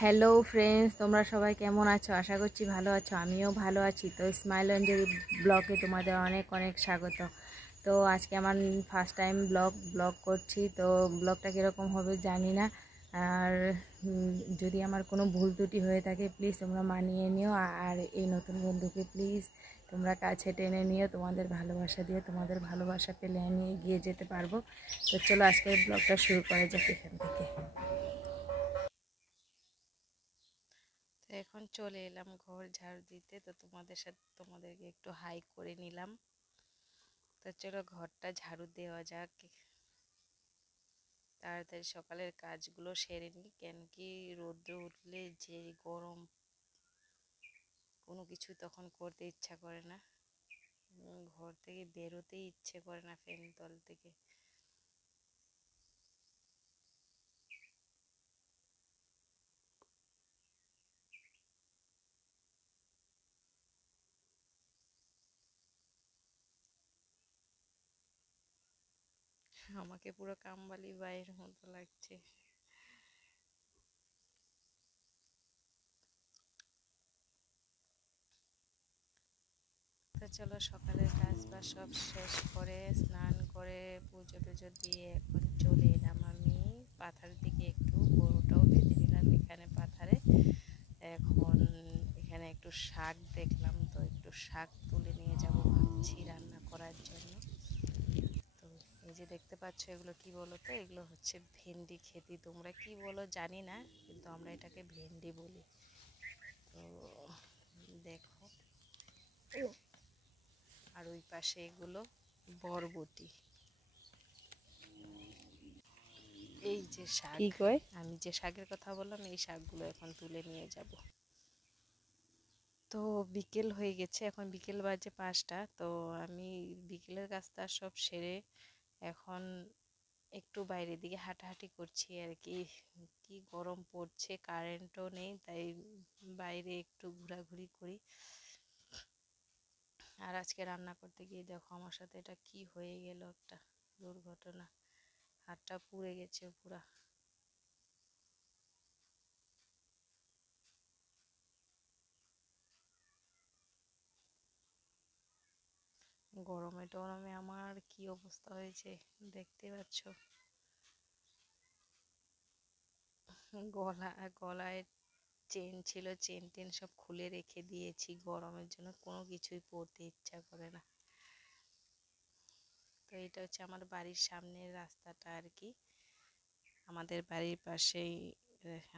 Hello friends, তোমরা সবাই কেমন আছো? আশা করছি ভালো আছো। আমিও ভালো আছি। তো স্মাইল অঞ্জলি ব্লগে তোমাদের অনেক অনেক স্বাগত। তো আজকে আমার ফার্স্ট টাইম ব্লগ করছি। তো ব্লগটা কীরকম হবে জানি না। আর যদি আমার কোনো ভুল ত্রুটি হয়ে থাকে প্লিজ তোমরা মানিয়ে নিও। আর এই নতুন বন্ধুকে প্লিজ তোমরা কাছে টেনে নিও, তোমাদের ভালোবাসা দিও। তোমাদের ভালোবাসা পেলে আমি এগিয়ে যেতে পারবো। তো চলো আজকের ব্লগটা শুরু করা যাক এখান থেকে। তো এখন চলে এলাম ঘর ঝাড়ু দিতে। তো তোমাদেরকে একটু হাই করে নিলাম। তো চলো ঘরটা ঝাড়ু দেওয়া যাক, তাড়াতাড়ি সকালের কাজগুলো সেরে নিই। কেন কি রোদ্র উঠলে যে গরম, কোনো কিছু তখন করতে ইচ্ছা করে না, ঘর থেকে বেরোতেই ইচ্ছে করে না ফ্যান তল থেকে। আমাকে পুরো কামবালি বাইয়ের মতো লাগছে। তো চলো সকালের কাজ বা সব শেষ করে স্নান করে পুজো টুজো দিয়ে এখন চলে এলাম আমি পাথার দিকে। একটু গরুটাও বেঁধে নিলাম এখানে পাথারে। এখন এখানে একটু শাক দেখলাম, তো একটু শাক তুলে নিয়ে যাব ভাবছি রান্না করার জন্য। তো এই যে দেখতে পাচ্ছ, এগুলো কি বলো তো? এগুলো হচ্ছে ভেন্ডি খেতি। তোমরা কি বলো জানি না, কিন্তু আমরা এটাকে ভেন্ডি বলি। তো দেখো, আর ওই পাশে এগুলো বরবটি। এই যে শাক, আমি যে শাকের কথা বললাম, এই শাকগুলো এখন তুলে নিয়ে যাব। তো বিকেল হয়ে গেছে, এখন বিকেল বাজে 5টা। তো আমি বিকেলের কাজটা সব সেরে এখন একটু বাইরের দিকে হাঁটাহাঁটি করছি আর কি। কি গরম পড়ছে, কারেন্টও নেই, তাই বাইরে একটু ঘোরাঘুরি করি। আর আজকে রান্না করতে গিয়ে দেখো আমার সাথে এটা কি হয়ে গেল, একটা দুর্ঘটনা। হাতটা পুড়ে গেছে পুরা। গরমে টরমে আমার কি অবস্থা হয়েছে দেখতে পাচ্ছ। গলায় চেন ছিল, চেন টেন সব খুলে রেখে দিয়েছি। গরমের জন্য কোনো কিছুই পরতে ইচ্ছা করে না। তো এটা হচ্ছে আমার বাড়ির সামনের রাস্তাটা আর কি। আমাদের বাড়ির পাশেই,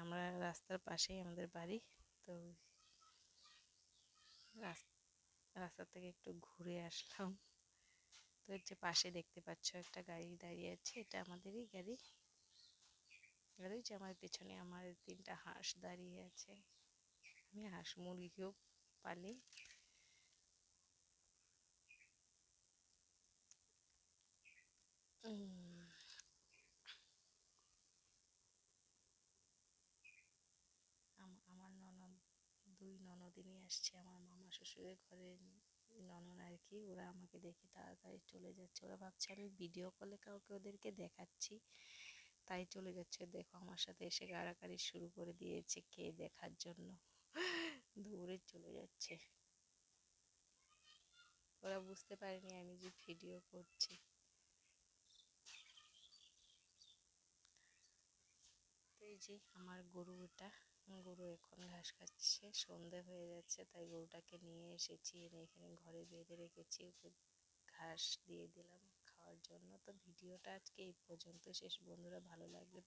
আমরা রাস্তার পাশেই আমাদের বাড়ি। তো রাস্তা থেকে একটু ঘুরে আসলাম। তো এর যে পাশে দেখতে পাচ্ছ একটা গাড়ি দাঁড়িয়ে আছে, এটা আমাদেরই গাড়ি। আর ওই যে আমার পেছনে আমার 3টা হাঁস দাঁড়িয়ে আছে। আমি হাঁস মুরগিও পালি। আমার দুই ননদিনী আসছে, আমার মামা শ্বশুরের ঘরে ননদ আর কি। ওরা আমাকে দেখে তাড়াতাড়ি চলে যাচ্ছে। ওরা ভাবছে আমি ভিডিও কলে কাউকে ওদেরকে দেখাচ্ছি, তাই চলে যাচ্ছে। দেখো আমার সাথে এসে গাড়াগাড়ি শুরু করে দিয়েছে কে দেখার জন্য, দৌড়ে চলে যাচ্ছে। ওরা বুঝতে পারেনি আমি যে ভিডিও করছি। তো এই যে আমার গরু, এটা গরু এখন ঘাস খাচ্ছে, সন্ধে হয়ে যাচ্ছে, তাই গরুটাকে নিয়ে এসেছি, এনে এখানে ঘরে বেঁধে রেখেছি। ওকে ঘাস দিয়ে দিলাম খাওয়ার জন্য। তো ভিডিওটা আজকে এই পর্যন্ত শেষ বন্ধুরা। ভালো লাগলে